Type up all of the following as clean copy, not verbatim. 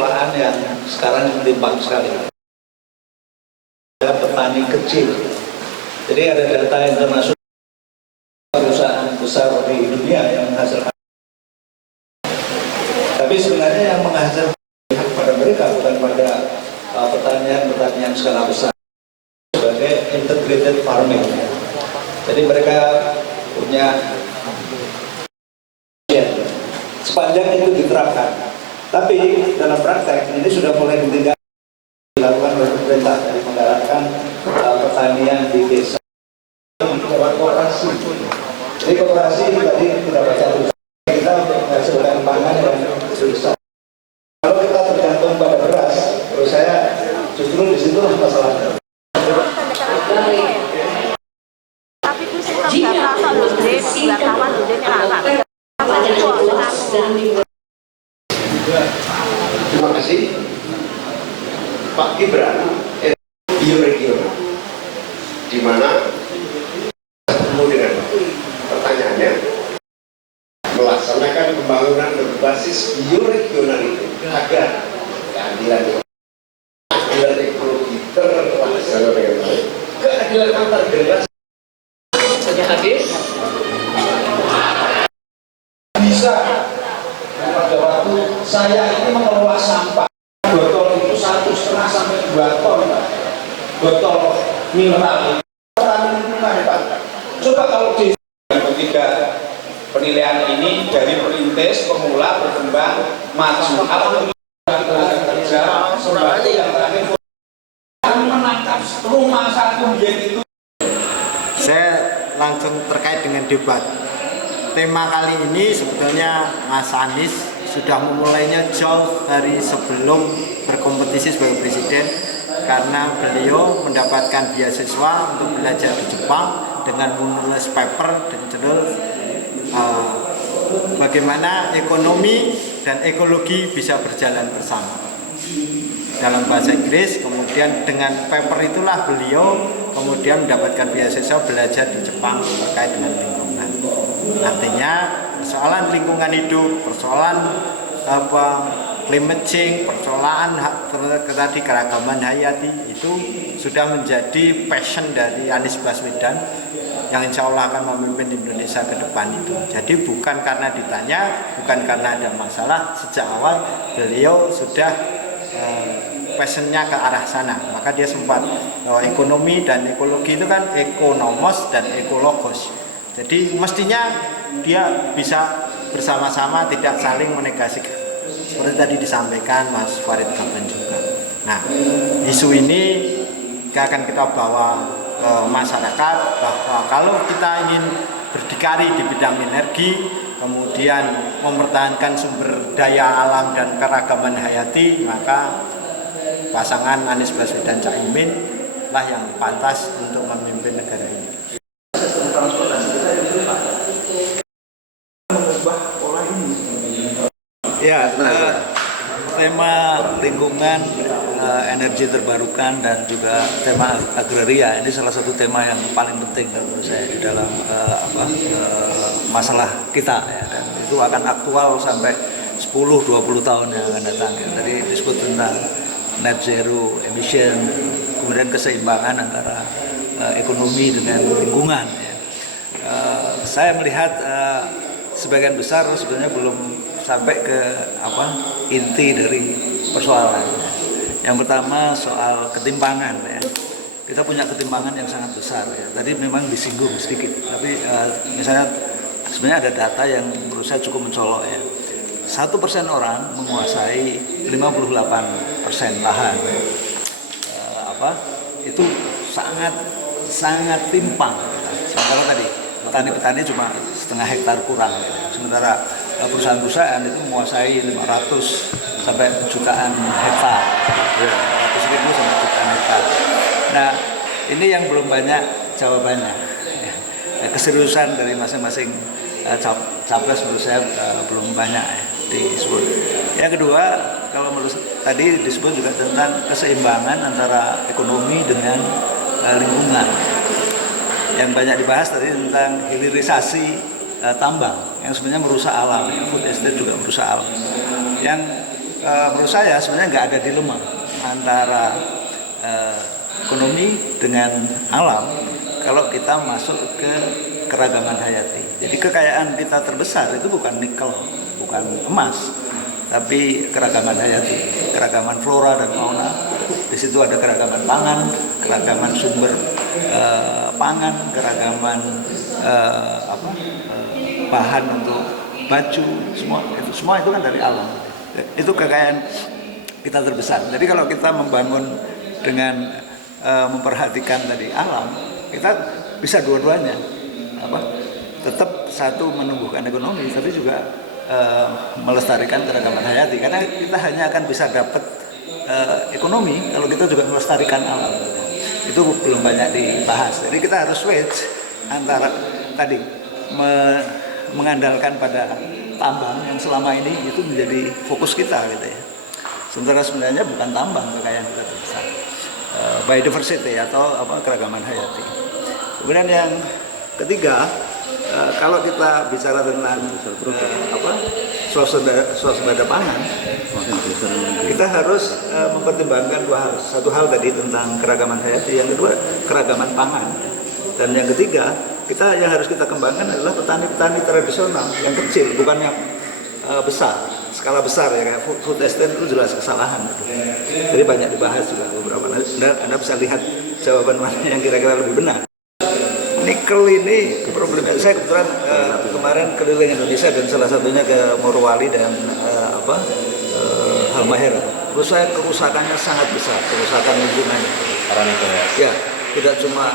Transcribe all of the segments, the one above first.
pengelolaan yang sekarang timpang sekali. Ada petani kecil. Jadi ada data internasional perusahaan besar di dunia yang menghasilkan. Tapi sebenarnya yang menghasilkan pada mereka bukan pada pertanian skala besar sebagai integrated farming. Jadi mereka punya sepanjang itu diterapkan. Tapi dalam praktek ini sudah mulai dilakukan oleh pemerintah dari menggalakkan pertanian di desa. Koperasi. Jadi koperasi tadi tidak baca kita untuk menghasilkan pangan dan desa. Kalau kita tergantung pada beras, menurut saya justru di situ masalahnya. Tapi itu sistem data wartawan Terima kasih Pak Gibran, bioregion, di mana ketemu dengan pertanyaannya melaksanakan pembangunan berbasis bioregional itu agar keadilan ekologi terlaksana dengan baik, keadilan antar generasi saja hadir Bisa pada waktu saya ini mengelola sampah botol itu 1,5 sampai 2 ton botol mineral coba kalau di ketiga penilaian ini dari perintis, pemula, berkembang, maju alhamdulillah kerja sebagai yang terakhir menangkap rumah satu itu. Saya langsung terkait dengan debat. Tema kali ini sebetulnya Mas Anies sudah memulainya jauh hari sebelum berkompetisi sebagai presiden, karena beliau mendapatkan beasiswa untuk belajar di Jepang dengan menulis paper dan judul bagaimana ekonomi dan ekologi bisa berjalan bersama dalam bahasa Inggris. Kemudian dengan paper itulah beliau kemudian mendapatkan beasiswa belajar di Jepang terkait dengan lingkungan. Artinya persoalan lingkungan hidup, persoalan climate change, persoalan tadi keragaman hayati itu sudah menjadi passion dari Anies Baswedan yang insya Allah akan memimpin Indonesia ke depan itu. Jadi bukan karena ditanya, bukan karena ada masalah, sejak awal beliau sudah passionnya ke arah sana. Maka dia sempat ekonomi dan ekologi itu kan ekonomos dan ekologos. Jadi mestinya dia bisa bersama-sama, tidak saling menegasikan. Seperti tadi disampaikan Mas Farid Gaban juga. Nah, isu ini akan kita bawa ke masyarakat bahwa kalau kita ingin berdikari di bidang energi, kemudian mempertahankan sumber daya alam dan keragaman hayati, maka pasangan Anies Baswedan Caimin lah yang pantas untuk memimpin negara ini. Ya, tema lingkungan, energi terbarukan dan juga tema agraria ini salah satu tema yang paling penting menurut saya di dalam masalah kita ya, dan itu akan aktual sampai 10-20 tahun yang akan datang ya. Tadi disebut tentang net zero emission, kemudian keseimbangan antara ekonomi dengan lingkungan ya. Saya melihat sebagian besar sebenarnya belum sampai ke inti dari persoalan. Yang pertama soal ketimpangan ya. Kita punya ketimpangan yang sangat besar ya. Tadi memang disinggung sedikit, tapi misalnya sebenarnya ada data yang menurut saya cukup mencolok ya. 1% orang menguasai 58% lahan. Itu sangat timpang. Sementara tadi petani-petani cuma setengah hektar kurang. Sementara perusahaan-perusahaan itu menguasai 500 sampai jutaan hektar, 100.000 sampai jutaan hektar. Nah, ini yang belum banyak jawabannya. Keseriusan dari masing-masing capres menurut saya belum banyak disebut. Yang kedua, kalau menurut tadi disebut juga tentang keseimbangan antara ekonomi dengan lingkungan. Yang banyak dibahas tadi tentang hilirisasi tambang yang sebenarnya merusak alam, food estate juga merusak alam. Yang menurut saya sebenarnya nggak ada dilema antara ekonomi dengan alam kalau kita masuk ke keragaman hayati. Jadi kekayaan kita terbesar itu bukan nikel, bukan emas, tapi keragaman hayati, keragaman flora dan fauna. Di situ ada keragaman pangan, keragaman sumber pangan, keragaman bahan untuk baju, semua itu kan dari alam. Itu kekayaan kita terbesar. Jadi kalau kita membangun dengan memperhatikan tadi alam, kita bisa dua-duanya. Tetap satu menumbuhkan ekonomi, tapi juga melestarikan keragaman hayati. Karena kita hanya akan bisa dapat ekonomi kalau kita juga melestarikan alam. Itu belum banyak dibahas. Jadi kita harus switch antara tadi mengandalkan pada tambang yang selama ini itu menjadi fokus kita gitu ya. Sementara sebenarnya bukan tambang kekayaan kita terbesar. Biodiversity atau keragaman hayati. Kemudian yang ketiga, kalau kita bicara tentang swasembada pangan, kita harus mempertimbangkan dua hal. Satu hal tadi tentang keragaman hayati, yang kedua keragaman pangan, dan yang ketiga yang harus kita kembangkan adalah petani-petani tradisional yang kecil, bukan yang besar, skala besar ya, kayak food estate itu jelas kesalahan. Jadi banyak dibahas juga beberapa. Anda bisa lihat jawaban mana yang kira-kira lebih benar. Nikel ini problemnya, saya kebetulan kemarin keliling Indonesia dan salah satunya ke Morowali dan Halmahera. Menurut saya kerusakannya sangat besar, kerusakan lingkungan. Ya, tidak cuma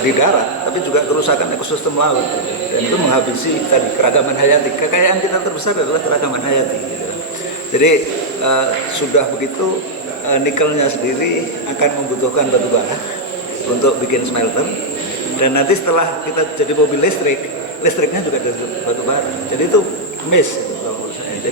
di darat, tapi juga kerusakan ekosistem laut. Dan itu menghabisi tadi keragaman hayati. Kekayaan kita terbesar adalah keragaman hayati. Gitu. Jadi sudah begitu nikelnya sendiri akan membutuhkan batu bara untuk bikin smelter. Dan nanti setelah kita jadi mobil listriknya juga dari batu bara. Jadi itu miss.